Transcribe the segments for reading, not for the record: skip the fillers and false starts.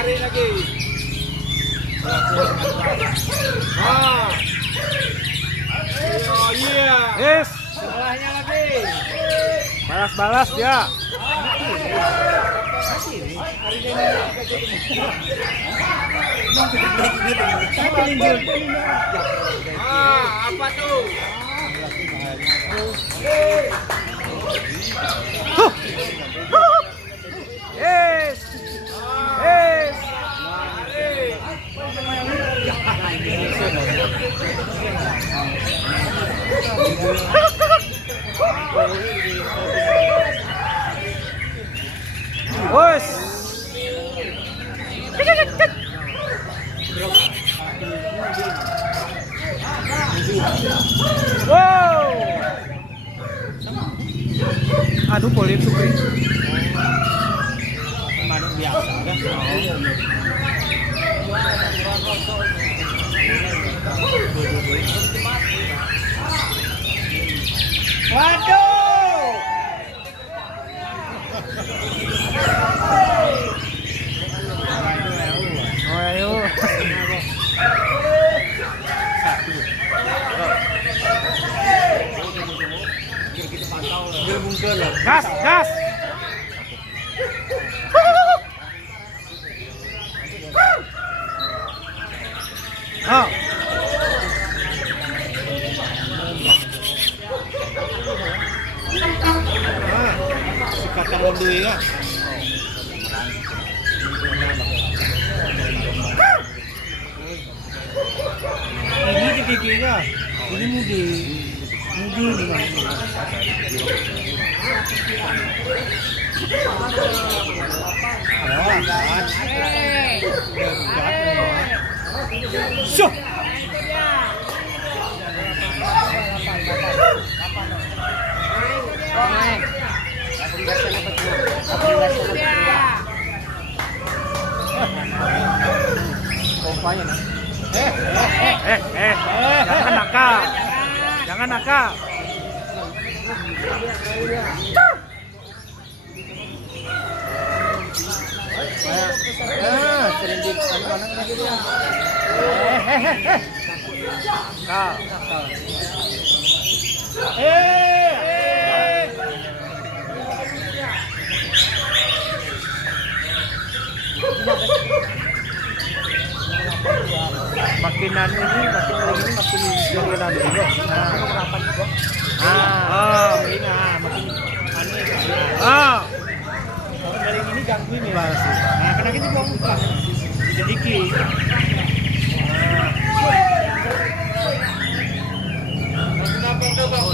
Tarik lagi. Ah. Oh iya. Yes. Sebelahnya lagi. Balas-balas dia. Ah, apa tuh? Yes. Yes. Bos. Wow. Aduh, polip supri. Manuk biasa kan? Waduh. Oh, ayo. Gas, gas. Oh. Sikat tangan dulu ya. Ini di giginya. Ini mudi. Mudi nih. So. Jangan nakal. Jangan nakal. Serendip anak-anak lagi dia. Nakal. Makinan ini makin juga. Makin aneh. Ah. Dari ini ganggu ini lah sih. Nah, karena kita mau buka sedikit. Kenapa tuh Bang?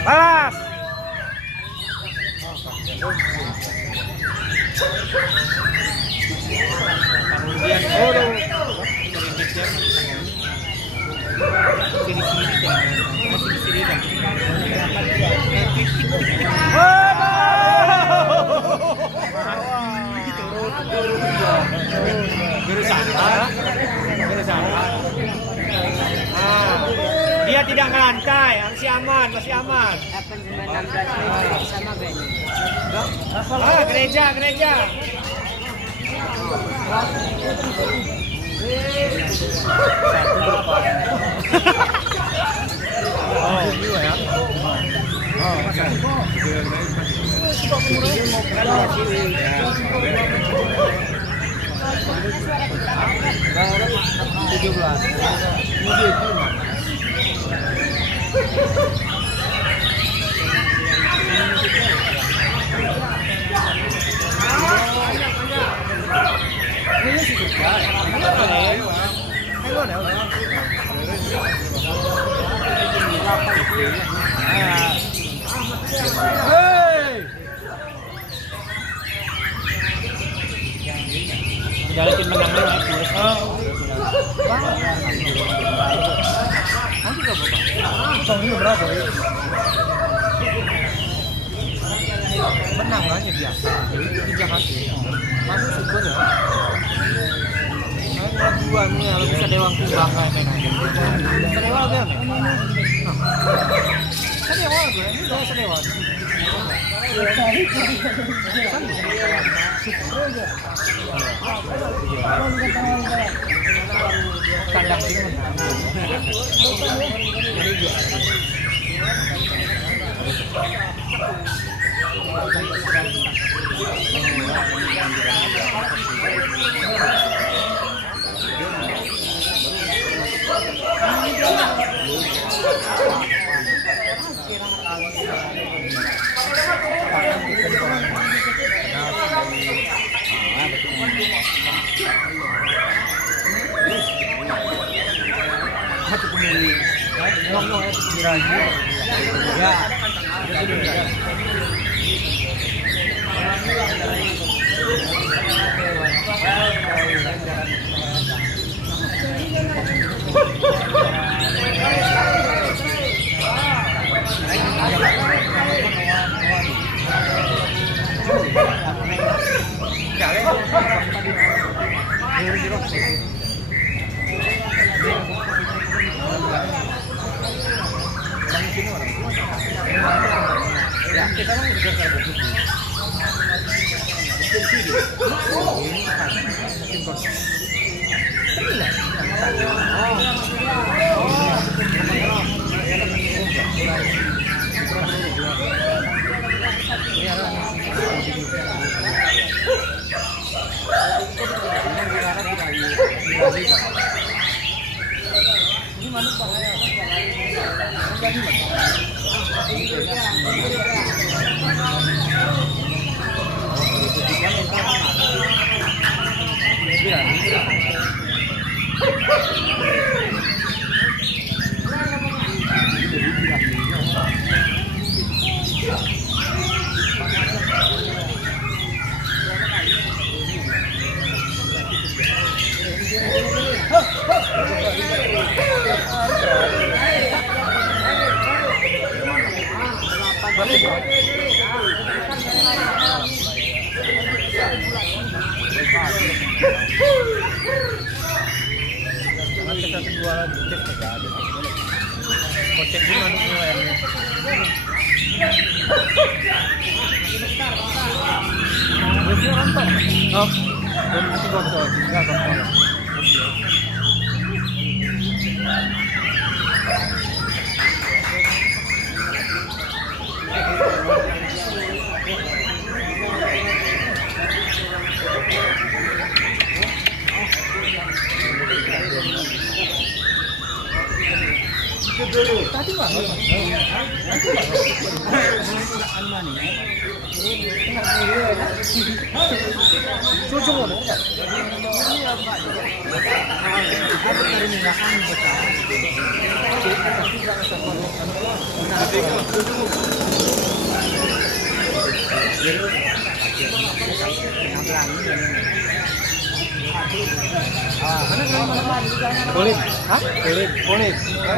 Balas. Kemudian dia tidak melantai, masih aman, masih aman. 8-16 sama gak ini? Gereja. Jalan tim menang lagi. Nanti kau bapak. Songnya berapa ya? Menang aja biasa. 3 hati. Masuk super ya. lagu anu bisa dewang kumbang kayak main. Bisa dewa dia nih. Bisa dewa gue, ini udah bisa dewa. Kandang sini. Kulit, hah? Kulit.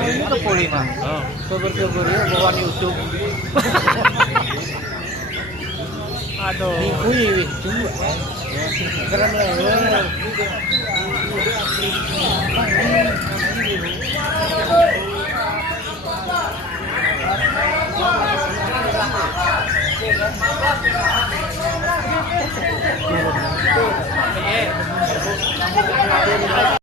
Ini ke kulit mah. Coba ya bawaan YouTube. Aduh. Wih, tunggu. Keren ya.